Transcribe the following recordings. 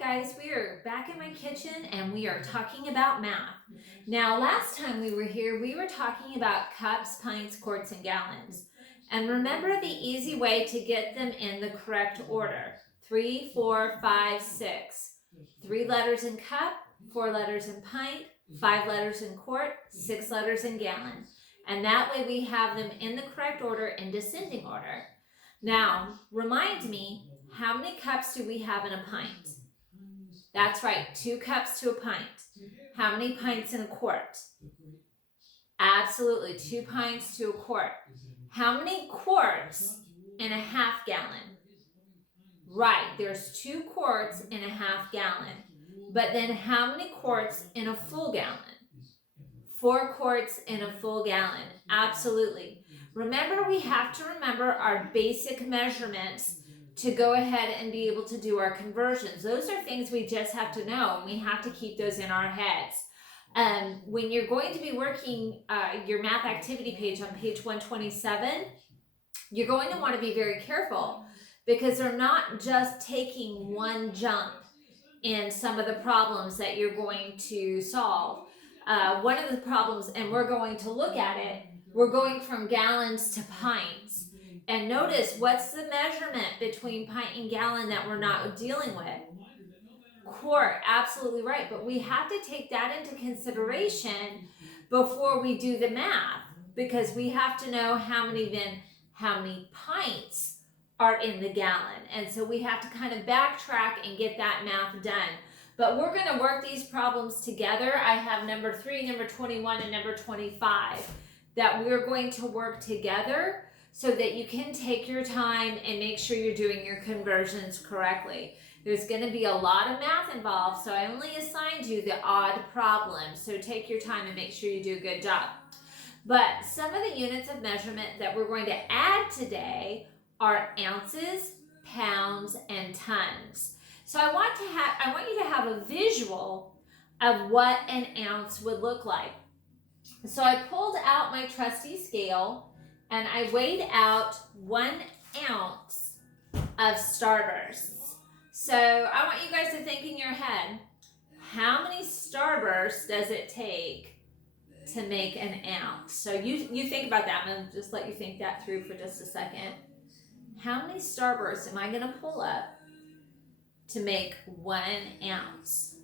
Guys, we are back in my kitchen and we are talking about math. Now, last time we were here, we were talking about cups, pints, quarts, and gallons. And remember the easy way to get them in the correct order. 3, 4, 5, 6. 3 letters in cup, 4 letters in pint, 5 letters in quart, 6 letters in gallon. And that way we have them in the correct order in descending order. Now, remind me, how many cups do we have in a pint? That's right, 2 cups to a pint. How many pints in a quart? Absolutely, 2 pints to a quart. How many quarts in a half gallon? Right, there's 2 quarts in a half gallon. But then how many quarts in a full gallon? 4 quarts in a full gallon. Absolutely. Remember, we have to remember our basic measurements to go ahead and be able to do our conversions. Those are things we just have to know, and we have to keep those in our heads. When you're going to be working your math activity page on page 127, you're going to want to be very careful because they're not just taking one jump in some of the problems that you're going to solve. One of the problems, and we're going to look at it, we're going from gallons to pints. And notice, what's the measurement between pint and gallon that we're not dealing with? Quart, absolutely right. But we have to take that into consideration before we do the math, because we have to know how many pints are in the gallon. And so we have to kind of backtrack and get that math done. But we're going to work these problems together. I have number 3, number 21, and number 25 that we're going to work together so that you can take your time and make sure you're doing your conversions correctly. There's going to be a lot of math involved, so I only assigned you the odd problems. So take your time and make sure you do a good job. But some of the units of measurement that we're going to add today are ounces, pounds, and tons. So I want you to have a visual of what an ounce would look like. So I pulled out my trusty scale and I weighed out 1 ounce of Starbursts. So I want you guys to think in your head, how many Starbursts does it take to make an ounce? So you think about that. I'm going to just let you think that through for just a second. How many Starbursts am I going to pull up to make 1 ounce?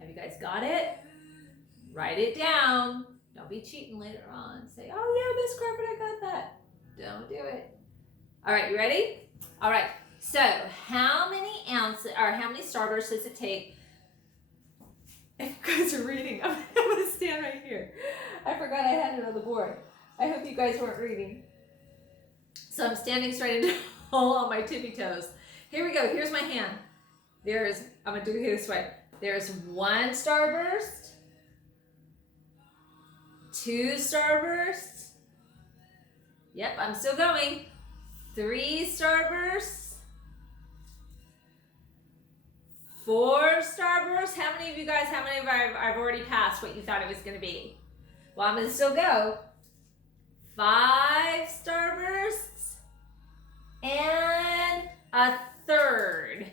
Have you guys got it? Write it down. Don't be cheating later on. Say, oh yeah, Miss Crawford, I got that. Don't do it. All right, you ready? All right, so how many ounces, or how many Starbursts does it take? If you guys are reading, I'm going to stand right here. I forgot I had it on the board. I hope you guys weren't reading. So I'm standing straight and all on my tippy toes. Here we go, here's my hand. I'm going to do it this way. There's 1 Starburst, 2 Starbursts. Yep, I'm still going. 3 Starbursts. 4 Starbursts. How many of you guys, I've already passed what you thought it was going to be? Well, I'm going to still go. 5 Starbursts. And a third,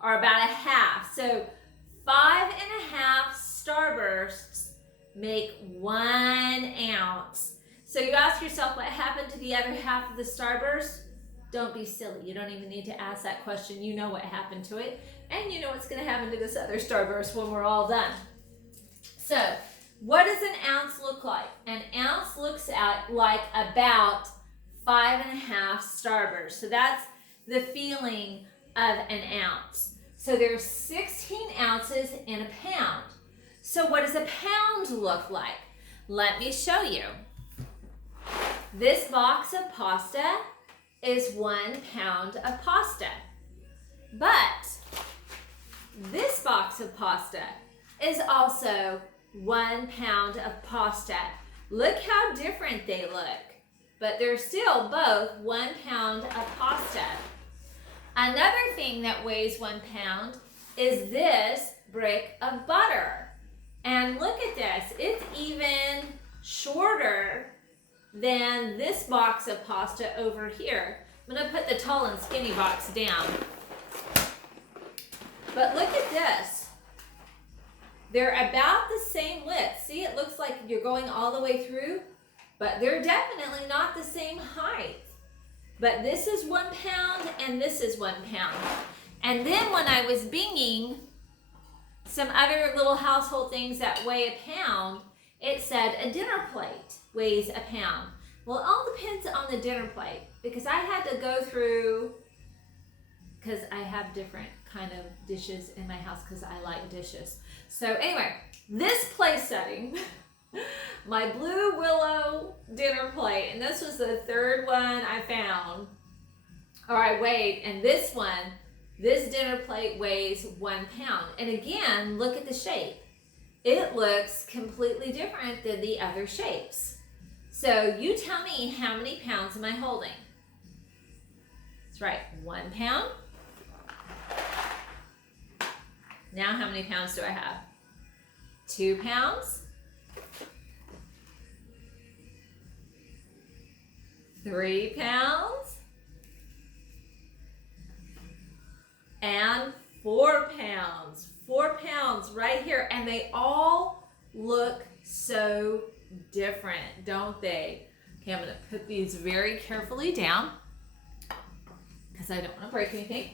or about a half. So 5.5 Starbursts make 1 ounce. So you ask yourself, what happened to the other half of the Starburst? Don't be silly. You don't even need to ask that question. You know what happened to it. And you know what's going to happen to this other Starburst when we're all done. So what does an ounce look like? An ounce looks like about 5.5 Starbursts. So that's the feeling of an ounce. So there's 16 ounces in a pound. So what does a pound look like? Let me show you. This box of pasta is 1 pound of pasta. But this box of pasta is also 1 pound of pasta. Look how different they look. But they're still both 1 pound of pasta. Another thing that weighs 1 pound is this brick of butter. And look at this, it's even shorter than this box of pasta over here. I'm gonna put the tall and skinny box down. But look at this. They're about the same width. See, it looks like you're going all the way through, but they're definitely not the same height. But this is 1 pound and this is 1 pound. And then when I was binging some other little household things that weigh a pound, it said a dinner plate weighs a pound. Well, it all depends on the dinner plate, because I had to go through, because I have different kind of dishes in my house because I like dishes. So anyway, this place setting, my Blue Willow dinner plate, and this was the third one I found, or I weighed, and this one, this dinner plate weighs 1 pound. And again, look at the shape. It looks completely different than the other shapes. So you tell me, how many pounds am I holding? That's right, 1 pound. Now how many pounds do I have? 2 pounds. 3 pounds. And 4 pounds. 4 pounds right here. And they all look so different, don't they? Okay, I'm going to put these very carefully down because I don't want to break anything.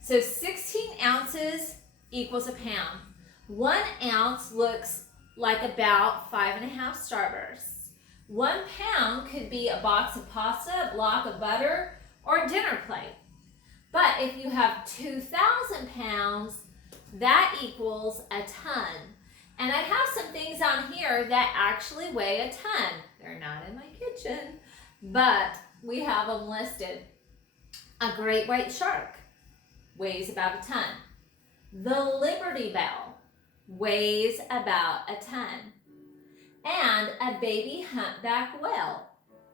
So 16 ounces equals a pound. 1 ounce looks like about 5.5 Starbursts. 1 pound could be a box of pasta, a block of butter, or a dinner plate. But if you have 2,000 pounds, that equals a ton. And I have some things on here that actually weigh a ton. They're not in my kitchen, but we have them listed. A great white shark weighs about a ton. The Liberty Bell weighs about a ton. And a baby humpback whale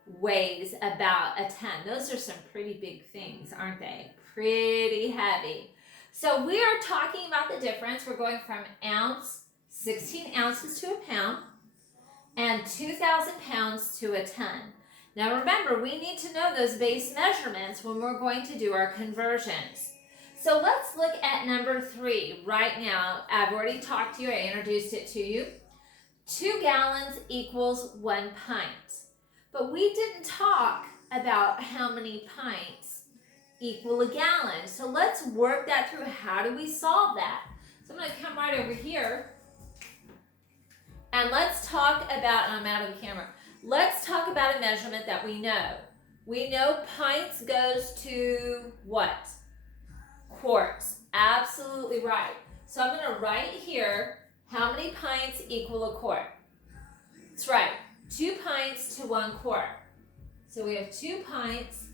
weighs about a ton. Those are some pretty big things, aren't they? Pretty heavy. So we are talking about the difference. We're going from ounce, 16 ounces to a pound, and 2,000 pounds to a ton. Now remember, we need to know those base measurements when we're going to do our conversions. So let's look at number 3 right now. I've already talked to you. I introduced it to you. 2 gallons equals 1 pint. But we didn't talk about how many pints equal a gallon. So let's work that through. How do we solve that? So I'm going to come right over here. And let's talk about, and I'm out of the camera. Let's talk about a measurement that we know. We know pints goes to what? Quarts. Absolutely right. So I'm going to write here, how many pints equal a quart? That's right. 2 pints to 1 quart. So we have 2 pints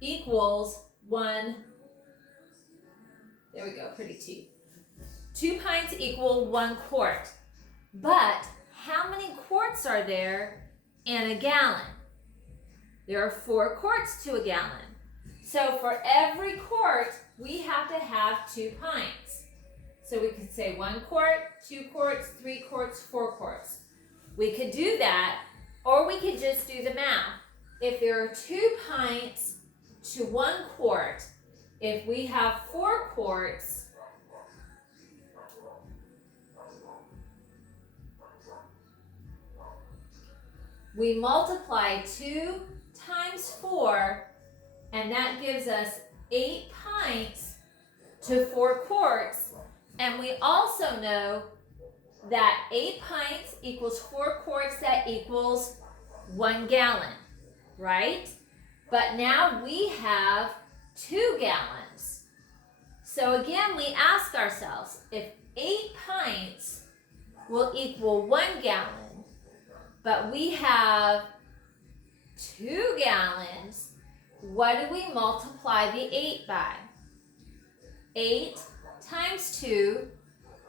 equals 1. There we go, pretty T. 2 pints equal 1 quart. But how many quarts are there in a gallon? There are 4 quarts to a gallon. So for every quart, we have to have 2 pints. So we could say 1 quart, 2 quarts, 3 quarts, 4 quarts. We could do that, or we could just do the math. If there are 2 pints to 1 quart, if we have 4 quarts, we multiply 2 times 4, and that gives us 8 pints to 4 quarts. And we also know that 8 pints equals 4 quarts, that equals 1 gallon, right? But now we have 2 gallons. So again, we ask ourselves, if 8 pints will equal 1 gallon, but we have 2 gallons, what do we multiply the 8 by? 8 times 2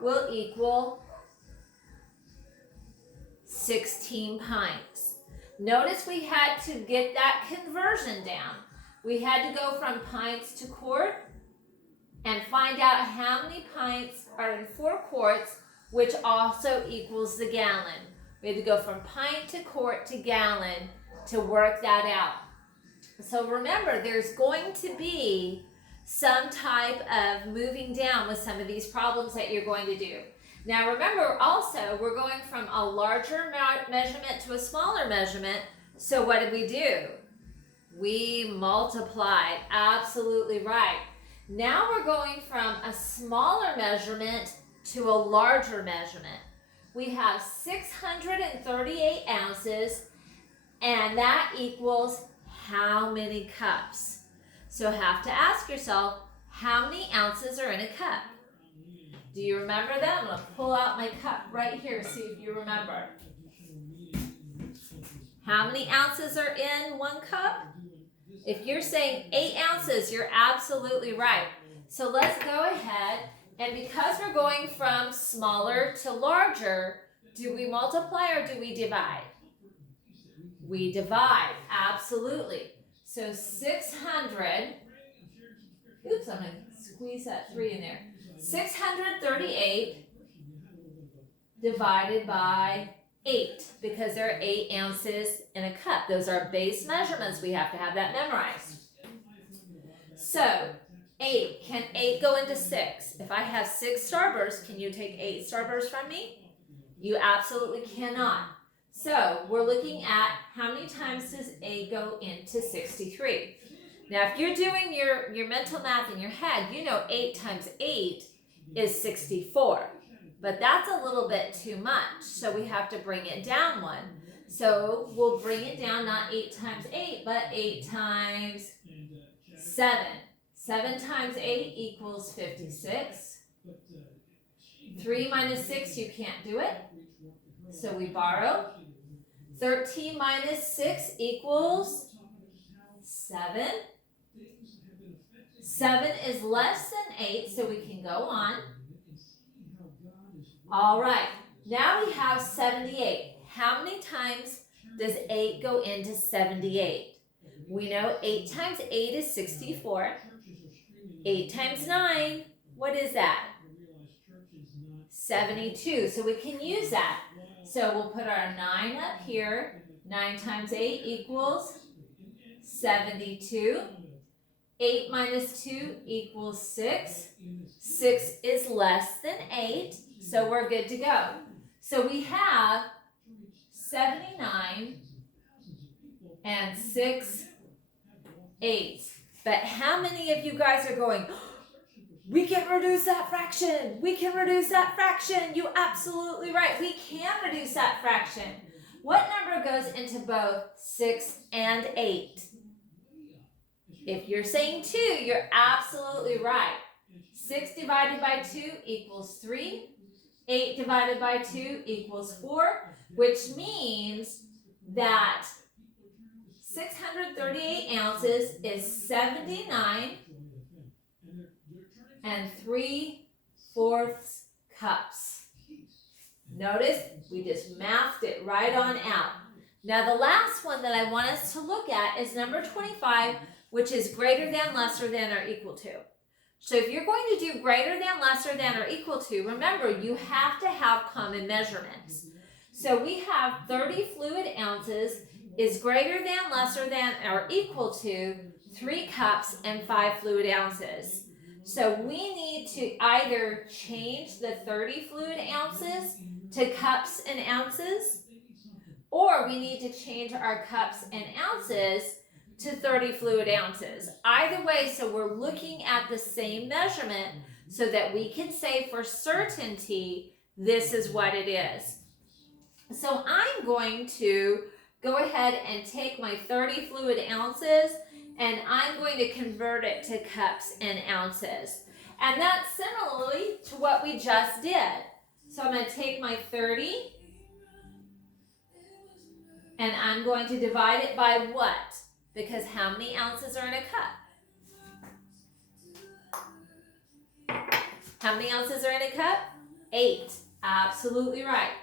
will equal 16 pints. Notice we had to get that conversion down. We had to go from pints to quart and find out how many pints are in 4 quarts, which also equals the gallon. We had to go from pint to quart to gallon to work that out. So remember, there's going to be some type of moving down with some of these problems that you're going to do. Now remember also, we're going from a larger measurement to a smaller measurement. So what did we do? We multiplied. Absolutely right. Now we're going from a smaller measurement to a larger measurement. We have 638 ounces, and that equals how many cups? So have to ask yourself, how many ounces are in a cup? Do you remember that? I'm going to pull out my cup right here, see if you remember. How many ounces are in 1 cup? If you're saying 8 ounces, you're absolutely right. So let's go ahead, and because we're going from smaller to larger, do we multiply or do we divide? We divide, absolutely. So 600, oops, I'm going to squeeze that 3 in there. 638 divided by 8, because there are 8 ounces in a cup. Those are base measurements. We have to have that memorized. So 8, can 8 go into 6? If I have 6 Starbursts, can you take 8 Starbursts from me? You absolutely cannot. So we're looking at how many times does 8 go into 63. Now if you're doing your mental math in your head, you know 8 times 8 is 64. But that's a little bit too much, so we have to bring it down 1. So we'll bring it down, not 8 times 8, but 8 times 7. 7 times 8 equals 56. 3 minus 6, you can't do it, so we borrow. 13 minus 6 equals 7. 7 is less than 8, so we can go on. All right, now we have 78. How many times does 8 go into 78? We know 8 times 8 is 64. 8 times 9, what is that? 72, so we can use that. So we'll put our 9 up here. 9 times 8 equals 72. 8 minus 2 equals 6. 6 is less than 8, so we're good to go. So we have 79 and 6 eighths. But how many of you guys are going, we can reduce that fraction. We can reduce that fraction. You're absolutely right. We can reduce that fraction. What number goes into both 6 and 8? If you're saying 2, you're absolutely right. 6 divided by 2 equals 3. 8 divided by 2 equals 4, which means that 638 ounces is 79 and 3/4 cups. Notice we just mathed it right on out. Now the last one that I want us to look at is number 25, which is greater than, lesser than, or equal to. So if you're going to do greater than, lesser than, or equal to, remember you have to have common measurements. So we have 30 fluid ounces is greater than, lesser than, or equal to 3 cups and 5 fluid ounces. So we need to either change the 30 fluid ounces to cups and ounces, or we need to change our cups and ounces to 30 fluid ounces. Either way, so we're looking at the same measurement so that we can say for certainty, this is what it is. So I'm going to go ahead and take my 30 fluid ounces and I'm going to convert it to cups and ounces. And that's similarly to what we just did. So I'm going to take my 30 and I'm going to divide it by what? Because how many ounces are in a cup? How many ounces are in a cup? 8. Absolutely right.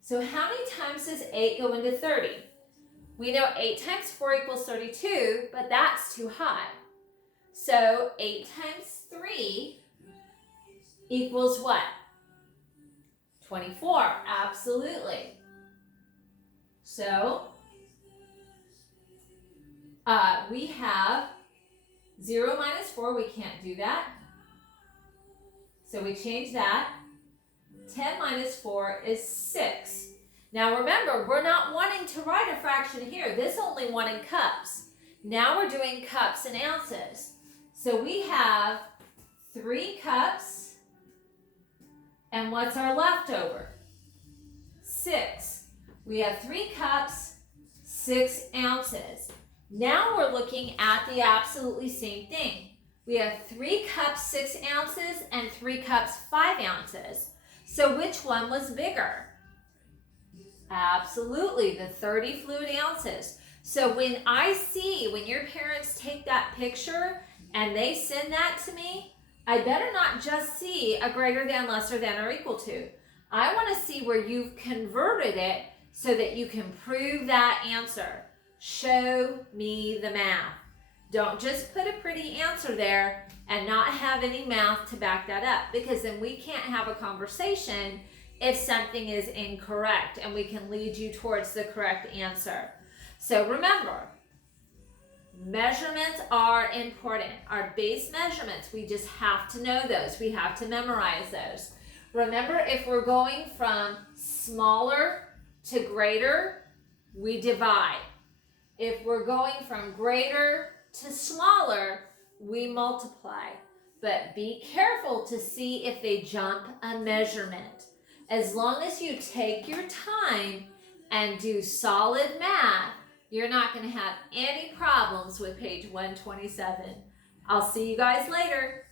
So how many times does 8 go into 30? We know 8 times 4 equals 32, but that's too high. So 8 times 3 equals what? 24. Absolutely. So we have 0 minus 4, we can't do that. So we change that. 10 minus 4 is 6. Now remember, we're not wanting to write a fraction here. This only wanted cups. Now we're doing cups and ounces. So we have 3 cups, and what's our leftover? 6. We have 3 cups, 6 ounces. Now we're looking at the absolutely same thing. We have 3 cups, 6 ounces, and 3 cups, 5 ounces. So which one was bigger? Absolutely, the 30 fluid ounces. So when your parents take that picture and they send that to me, I better not just see a greater than, lesser than, or equal to. I want to see where you've converted it so that you can prove that answer. Show me the math. Don't just put a pretty answer there and not have any math to back that up, because then we can't have a conversation if something is incorrect, and we can lead you towards the correct answer. So remember, measurements are important. Our base measurements, we just have to know those. We have to memorize those. Remember, if we're going from smaller to greater, we divide. If we're going from greater to smaller, we multiply. But be careful to see if they jump a measurement. As long as you take your time and do solid math, you're not going to have any problems with page 127. I'll see you guys later.